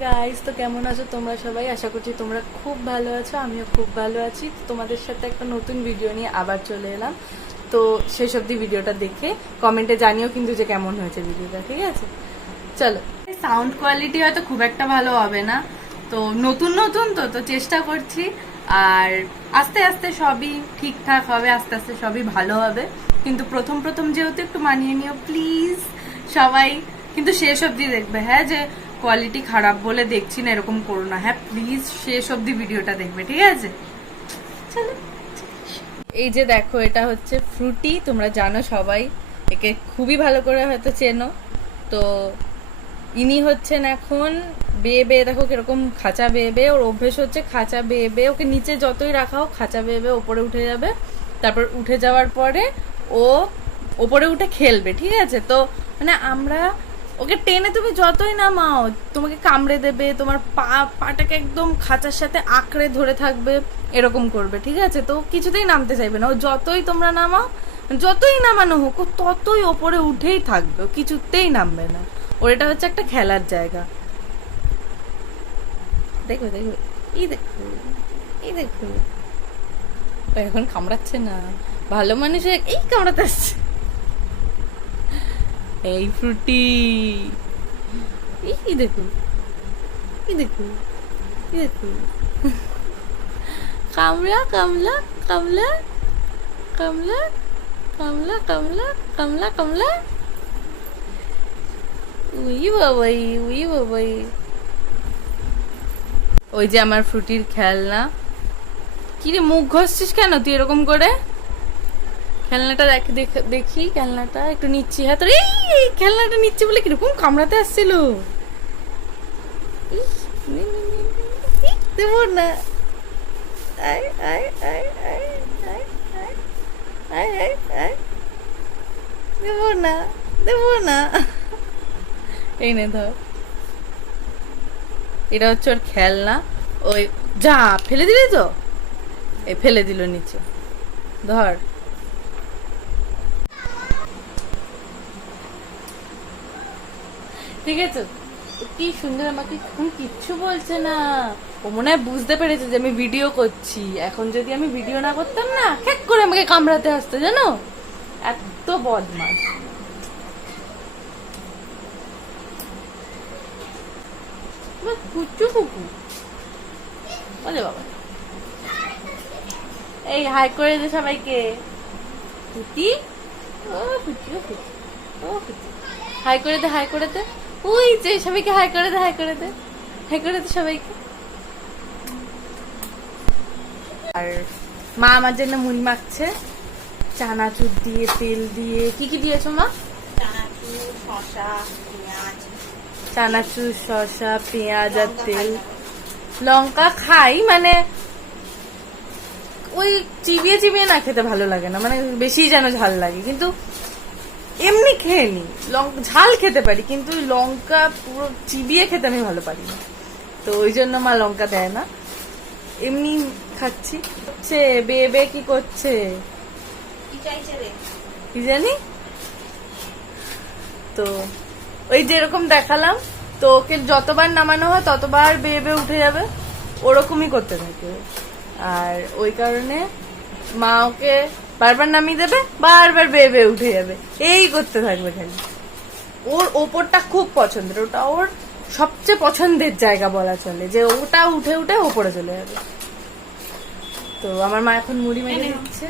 Guys তো কেমন আছো তোমরা সবাই? আশা করছি তোমরা খুব ভালো আছো, আমিও খুব ভালো আছি। তোমাদের সাথে একটা নতুন ভিডিও নিয়ে আবার চলে এলাম। তো শেষ অবধি ভিডিওটা দেখে কমেন্টে জানিও কিন্তু যে কেমন হয়েছে ভিডিওটা ঠিক আছে? চলো। সাউন্ড কোয়ালিটি হয়তো খুব একটা ভালো হবে না। তো নতুন নতুন তো তো চেষ্টা করছি। আর আস্তে আস্তে সবই ঠিকঠাক হবে, আস্তে আস্তে সবই ভালো হবে। কিন্তু প্রথম প্রথম যেহেতু একটু মানিয়ে নিও প্লিজ সবাই। কিন্তু শেষ অবধি দেখবে হ্যাঁ যে কোয়ালিটি খারাপ বলে দেখছি না, এরকম করো না। হ্যাঁ প্লিজ শেষ অবধি ভিডিওটা দেখবে, ঠিক আছে? এই যে দেখো, এটা হচ্ছে ফ্রুটি তোমরা জানো সবাই। একে খুবই ভালো করে হয়তো চেনো। তো ইনি হচ্ছেন এখন বেয়ে বেয়ে, দেখো কীরকম খাঁচা বেয়ে বেয়ে। ওর অভ্যেস হচ্ছে খাঁচা বেয়ে বেয়ে। ওকে নিচে যতই রাখা হোক, খাঁচা বেয়ে বেয়ে ওপরে উঠে যাবে। তারপর উঠে যাওয়ার পরে ও ওপরে উঠে খেলবে, ঠিক আছে? তো মানে আমরা ওকে টেনে তুমি যতই নামাও, তোমাকে কামড়ে দেবে, তোমার পা, পাটাকে একদম খাঁচার সাথে আঁকড়ে ধরে থাকবে, এরকম করবে, ঠিক আছে? তো কিছুতেই নামতে চাইবে না। ও যতই তোমরা নামাও, যতই নামানো হোক, ও ততই ওপরে উঠেই থাকবে কিছুতেই নামবে না। ওর এটা হচ্ছে একটা খেলার জায়গা। দেখো দেখো, এই দেখো এই দেখো। এখন কামড়াচ্ছে না। ভালো মানুষ এই কামড়াতে আসছে। এই ফ্রুটি। এই দেখো এই দেখো এই দেখো কামলা কামলা কামলা কামলা কামলা কামলা কামলা কামলা। উই বাবাই উই বাবাই। ওই যে আমার ফ্রুটির খেলনা। কি রে মুখ ঘষছিস কেন তুই এরকম করে? খেলনাটা দেখ, দেখ- খেলনাটা একটু নিচ্ছি। হ্যাঁ এই খেলনাটা নিচ্ছি বলে কীরকম কামড়াতে আসছিল? দেবো না। আয় আয় আয় আয় আয় আয় আয় আয়। দেবো না দেবো না। এই নে, ধর। এটা হচ্ছে ওর খেলনা। ওই, যা, ফেলে দিলি তো? এই ফেলে দিল নিচে। ধর। ঠিক আছে? কি সুন্দর, আমাকে এখন কিচ্ছু বলছে না। ও মনে হয় বুঝতে পেরেছে যে আমি ভিডিও করছি। এখন যদি আমি ভিডিও না করতাম না, খ্যাক করে আমাকে কামড়াতে আসতো, জানো? এত বদমাস কুচু কুকু। বলে বাবা। এই হাই করে দে সবাইকে। ও ফুটি ও হাই করে দে হাই করে দে। ওই যে সবাইকে হাই করে দে হাই করে দে। হাই করে দে সবাইকে। আর মা আমার জন্য মুড়ি মাখছে। চানাচুর দিয়ে তেল দিয়ে। কি কি দিয়েছ মা? চানাচুর শশা পেঁয়াজ চানাচুর শসা পেঁয়াজ আর তেল। লঙ্কা খাই মানে ওই চিবিয়ে চিবিয়ে না খেতে ভালো লাগে না। মানে বেশি যেন ঝাল লাগে। কিন্তু এমনি খেয়ে নি। লঙ্কা ঝাল খেতে পারি কিন্তু লঙ্কা পুরো চিবিয়ে খেতে আমি ভালো পারি না। তো ওই জন্য মা লঙ্কা দেয় না। এমনি খাচ্ছি। হচ্ছে বেয়ে বে কি করছে? কি জানি? তো ওই যেরকম দেখালাম তো ওকে যতবার নামানো হয় ততবার বেয়ে বেয়ে উঠে যাবে। ওরকমই করতে থাকে। আর ওই কারণে মা ওকে বারবার নামিয়ে দেবে বারবার বেয়ে উঠে যাবে। এই করতে থাকবে খালি। ওর ওপরটা খুব পছন্দের ওটা ওর সবচেয়ে পছন্দের জায়গা বলা চলে যে ওটা উঠে উঠে ওপরে চলে যাবে। তো আমার মা এখন মুড়ি মেরে দিচ্ছে।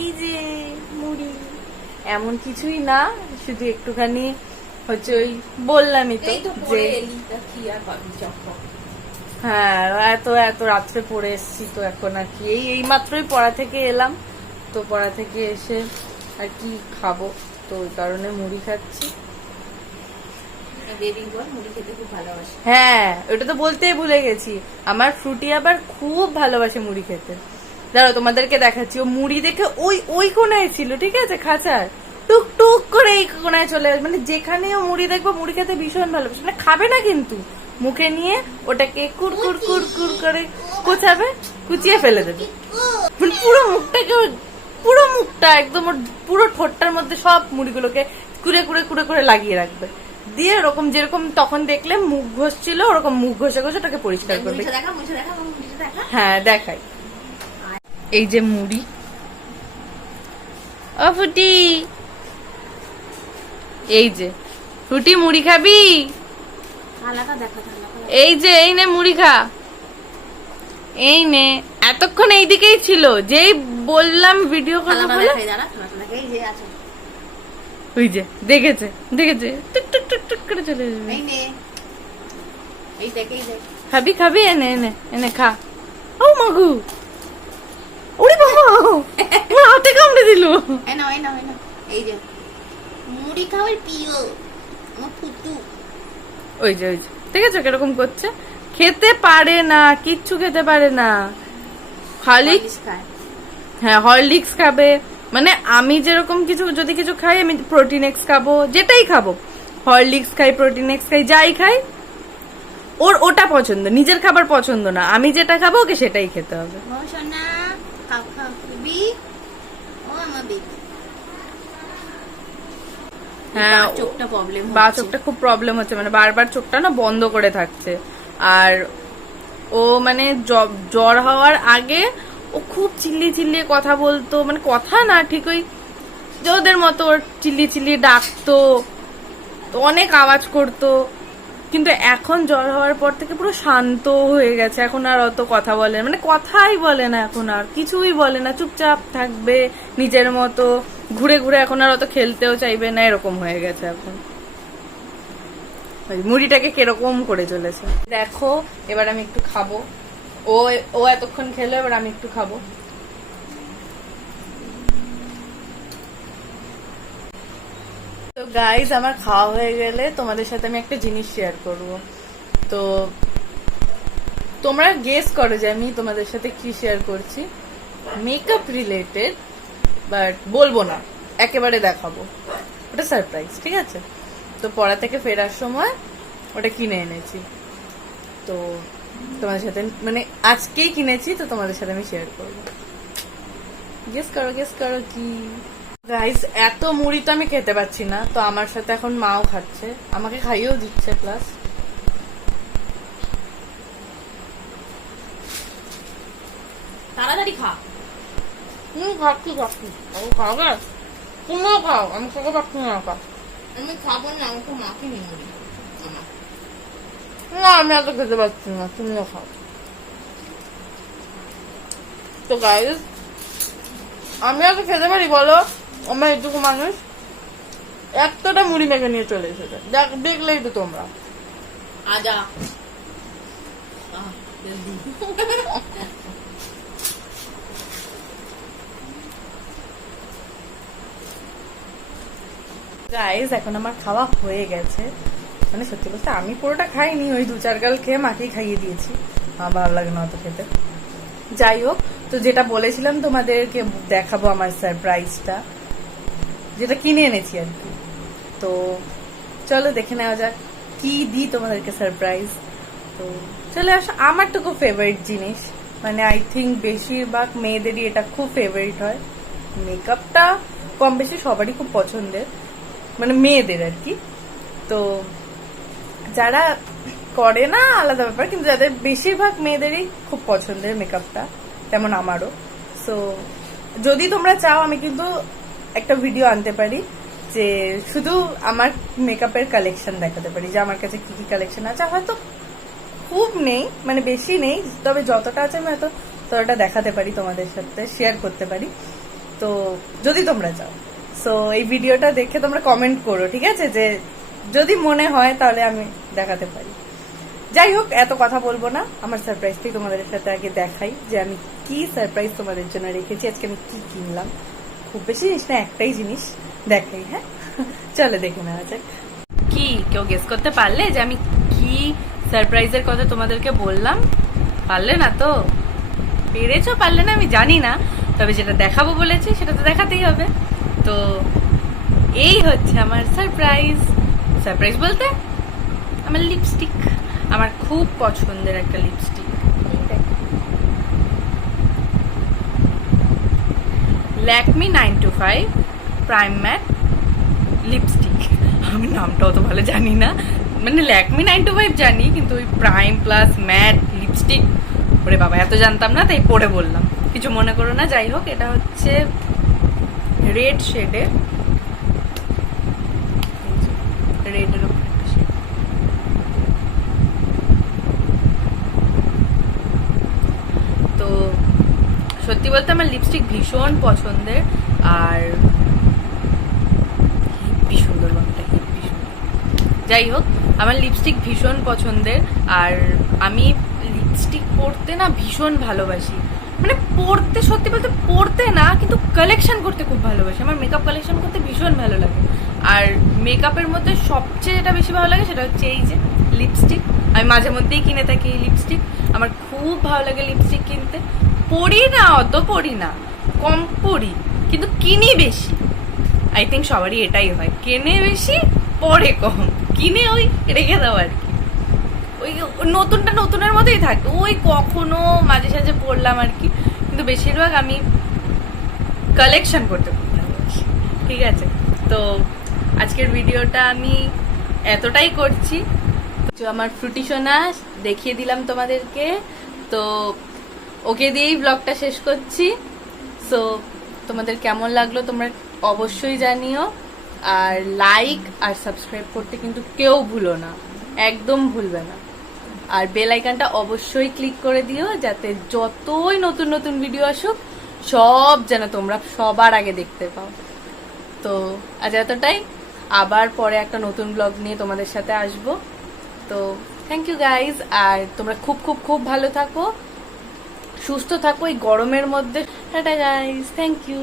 এই যে মুড়ি। এমন কিছুই না শুধু একটুখানি হচ্ছে ওই বললামই তো এই তো যে হ্যাঁ এত এত রাত্রে পড়ে এসেছি তো এখন আর কি। এই এই মাত্রই পড়া থেকে এলাম। তো পড়া থেকে এসে আর কি খাব। তো ওই কারণে মুড়ি খাচ্ছি। হ্যাঁ ওটা তো বলতেই ভুলে গেছি। আমার ফ্রুটি আবার খুব ভালোবাসে মুড়ি খেতে। দাঁড়াও তোমাদেরকে দেখাচ্ছি। ও মুড়ি দেখে ওই ওই কোনায় ছিল ঠিক আছে খাঁচার? টুক টুক করে এই কোনায় চলে মানে যেখানে ও মুড়ি দেখব মুড়ি খেতে ভীষণ ভালোবাসে। মানে খাবে না কিন্তু। মুখে নিয়ে ওটাকে কুর কুর কুর কুর করে কোচাবে কুচিয়ে ফেলে দেবে। মানে পুরো মুখটাকে পুরো মুখটা একদম ওর পুরো ঠোঁটটার মধ্যে সব মুড়িগুলোকে কুড়ে কুড়ে কুড়ে করে লাগিয়ে রাখবে। দিয়ে ওরকম যেরকম তখন দেখলে মুখ ঘষছিল ওরকম মুখ ঘষে ঘষে ওটাকে পরিষ্কার করবে। হ্যাঁ দেখাই। এই যে মুড়ি। ও ফুটি। এই যে। ফুটি মুড়ি খাবি? এই যে এই নে মুড়ি খা এই নে এতক্ষণ এই দিকেই ছিল। যেই বললাম ভিডিও থালাটা বলে ওই যে দেখেছে দেখেছে। টুক টুক টুক টুক করে চলে যাবে এই নে। এই দেখ দেখ। খাবি খাবি? এনে এনে এনে খা। ও মাগু ওরে বাবা! আমার হাতে কামড়ে দিল। এই নাও এই নাও এই নাও। এই যে। মুড়ি খাওয়ার প্রিয় আমার ফুটু। ওই যে ওই যে। দেখেছ কীরকম করছে? খেতে পারে না কিচ্ছু খেতে পারে না। খালি হ্যাঁ হরলিক্স খাবে। মানে আমি যেরকম কিছু যদি কিছু খাই আমি প্রোটিন এক্স খাব যেটাই খাব। হরলিক্স খাই প্রোটিন এক্স খাই যাই খাই ওর ওটা পছন্দ নিজের খাবার পছন্দ না। আমি যেটা খাব ওকে সেটাই খেতে হবে ও সোনা খাও খাও বেবি ও আমার বেবি হ্যাঁ চোখটা প্রবলেম বা চোখটা খুব প্রবলেম হচ্ছে মানে বারবার চোখটা না বন্ধ করে থাকছে। আর ও মানে জ্বর হওয়ার আগে ও খুব চিল্লিয়ে চিল্লিয়ে কথা বলতো মানে কথা না ঠিক ওই যে ওদের মতো ওর চিল্লিয়ে চিল্লিয়ে ডাকতো অনেক আওয়াজ করতো। কিন্তু এখন জ্বর হওয়ার পর থেকে পুরো শান্ত হয়ে গেছে এখন আর অত কথা বলে না। মানে কথাই বলে না এখন আর কিছুই বলে না চুপচাপ থাকবে নিজের মতো। ঘুরে ঘুরে এখন আর অত খেলতেও চাইবে না, এরকম হয়ে গেছে এখন। মুড়িটাকে কীরকম করে চলেছে। দেখো, এবার আমি একটু খাব। ও ও এতক্ষণ খেলো, এবার আমি একটু খাব। তো গাইজ আমার খাওয়া হয়ে গেলে তোমাদের সাথে আমি একটা জিনিস শেয়ার করব। তো তোমরা গেস করো যে আমি তোমাদের সাথে কি শেয়ার করছি। মেকআপ রিলেটেড বাট বলব না, একেবারে দেখাবো। ওটা সারপ্রাইজ ঠিক আছে? তো পড়া থেকে ফেরার সময় ওটা কিনে এনেছি। তো তোমাদের সাথে মানে আজকেই কিনেছি, তো তোমাদের সাথে আমি শেয়ার করব। গেস করো গেস করো কি? গাইস এত মুড়ি তো আমি খেতে পাচ্ছি না, তো আমার সাথে এখন মাও খাচ্ছে। আমাকে খাইয়েও দিচ্ছে প্লাস তাড়াতাড়ি খা। হুম খাচ্ছি খাচ্ছি ও খাবে তুমিও খাও আমি খেতে পাচ্ছি না একা। আমি খাব না আমাকে মাকে নিয়ে না আমি এত খেতে পাচ্ছি না তুমিও খাও। তো গাইস আমি আগে খেতে পারি বলো? আমার এইটুকু মানুষ। এতটা মুড়ি মেখে নিয়ে চলে এসেছে। দেখ দেখলেই তো তোমরা। আজা গাইস এখন আমার খাওয়া হয়ে গেছে। মানে সত্যি বলতে আমি পুরোটা খাইনি, ওই দু চার গাল খেয়ে মাকেই খাইয়ে দিয়েছি। আমার ভালো লাগে না অত খেতে। যাই হোক, তো যেটা বলেছিলাম তোমাদেরকে, দেখাবো আমার সারপ্রাইজটা যেটা কিনে এনেছি আর কি। তো চলো দেখে নেওয়া যাক, কি দিই তোমাদেরকে সারপ্রাইজ তো চলে আসো, আমার তো খুব ফেভারিট জিনিস। মানে আই থিঙ্ক বেশিরভাগ মেয়েদেরই এটা খুব ফেভারিট হয়। মেকআপটা কম বেশি সবারই খুব পছন্দের। মানে মেয়েদের আর কি। তো যারা করে না, আলাদা ব্যাপার, কিন্তু যাদের বেশিরভাগ মেয়েদেরই খুব পছন্দের মেকআপটা তেমন আমারও। সো যদি তোমরা চাও, আমি কিন্তু একটা ভিডিও আনতে পারি যে শুধু আমার মেকআপের কালেকশন দেখাতে পারি, যে আমার কাছে কি কি কালেকশন আছে। হয়তো খুব নেই মানে বেশি নেই, তবে যতটা আছে আমি হয়তো ততটা দেখাতে পারি তোমাদের সাথে শেয়ার করতে পারি। তো যদি তোমরা চাও। সো এই ভিডিওটা দেখে তোমরা কমেন্ট করো, ঠিক আছে? যে যদি মনে হয়, তাহলে আমি দেখাতে পারি। যাই হোক, এত কথা বলব না। আমার সারপ্রাইজটাই তোমাদের সাথে আগে দেখাই যে আমি কি সারপ্রাইজ তোমাদের জন্য রেখেছি। আজকে আমি কি কিনলাম? খুব বেশি জিনিস না, একটাই জিনিস। দেখাই হ্যাঁ? চলে, দেখে নেওয়া যাক। কি, কেউ গেস করতে পারলে যে আমি কি সারপ্রাইজের কথা তোমাদেরকে বললাম? পারলে না তো? পেরেছ, পারলে না, আমি জানি না। তবে যেটা দেখাবো বলেছি, সেটা তো দেখাতেই হবে। তো এই হচ্ছে আমার সারপ্রাইজ সারপ্রাইজ বলতে আমার লিপস্টিক আমার খুব পছন্দের একটা lipstick Lakme nine to five prime matte lipstick আমি নামটা অত ভালো জানি না। মানে ল্যাকমি নাইন টু ফাইভ জানি, কিন্তু ওই প্রাইম প্লাস ম্যাট লিপস্টিক ওরে বাবা, এত জানতাম না, তাই পরে বললাম। কিছু মনে করো না, যাই হোক, এটা হচ্ছে রেড শেডের রেডের উপর shade। তো সত্যি বলতে আমার লিপস্টিক ভীষণ পছন্দের, আর যাই হোক, আমার লিপস্টিক ভীষণ পছন্দের, আর আমি লিপস্টিক পরতে না ভীষণ ভালোবাসি মানে পড়তে, সত্যি বলতে পড়তে না, কিন্তু কালেকশন করতে খুব ভালোবাসি। আমার মেকআপ কালেকশন করতে ভীষণ ভালো লাগে। আর মেকআপের মধ্যে সবচেয়ে যেটা বেশি ভালো লাগে সেটা হচ্ছে এই যে লিপস্টিক আমি মাঝে মধ্যেই কিনে থাকি লিপস্টিক আমার খুব ভালো লাগে লিপস্টিক কিনতে। পরি না, অত পরি না। কম পরি, কিন্তু কিনি বেশি। আই থিঙ্ক সবারই এটাই হয়। কেনে বেশি, পরে কম। কিনে ওই রেখে দাও আর কি। ওই নতুনটা নতুনের মতোই থাকে। ওই কখনো মাঝে সাঝে পড়লাম আর কি। কিন্তু বেশিরভাগ আমি কালেকশন করতে ঠিক আছে? তো আজকের ভিডিওটা আমি এতটাই করছি। তো আমার ফ্রুটি সোনা দেখিয়ে দিলাম তোমাদেরকে। তো ওকে দিয়েই ব্লগটা শেষ করছি। সো তোমাদের কেমন লাগল তোমরা অবশ্যই জানিও। আর লাইক আর সাবস্ক্রাইব করতে কিন্তু কেউ ভুলো না। একদম ভুলবে না। আর বেল আইকনটা অবশ্যই ক্লিক করে দিও যাতে যতই নতুন নতুন ভিডিও আসুক, সব যেন তোমরা সবার আগে দেখতে পাও। তো আজ এতটাই। আবার পরে একটা নতুন ব্লগ নিয়ে তোমাদের সাথে আসব। তো থ্যাংক ইউ গাইজ আর তোমরা খুব খুব খুব ভালো থাকো, সুস্থ থাকো এই গরমের মধ্যে। Tata guys thank you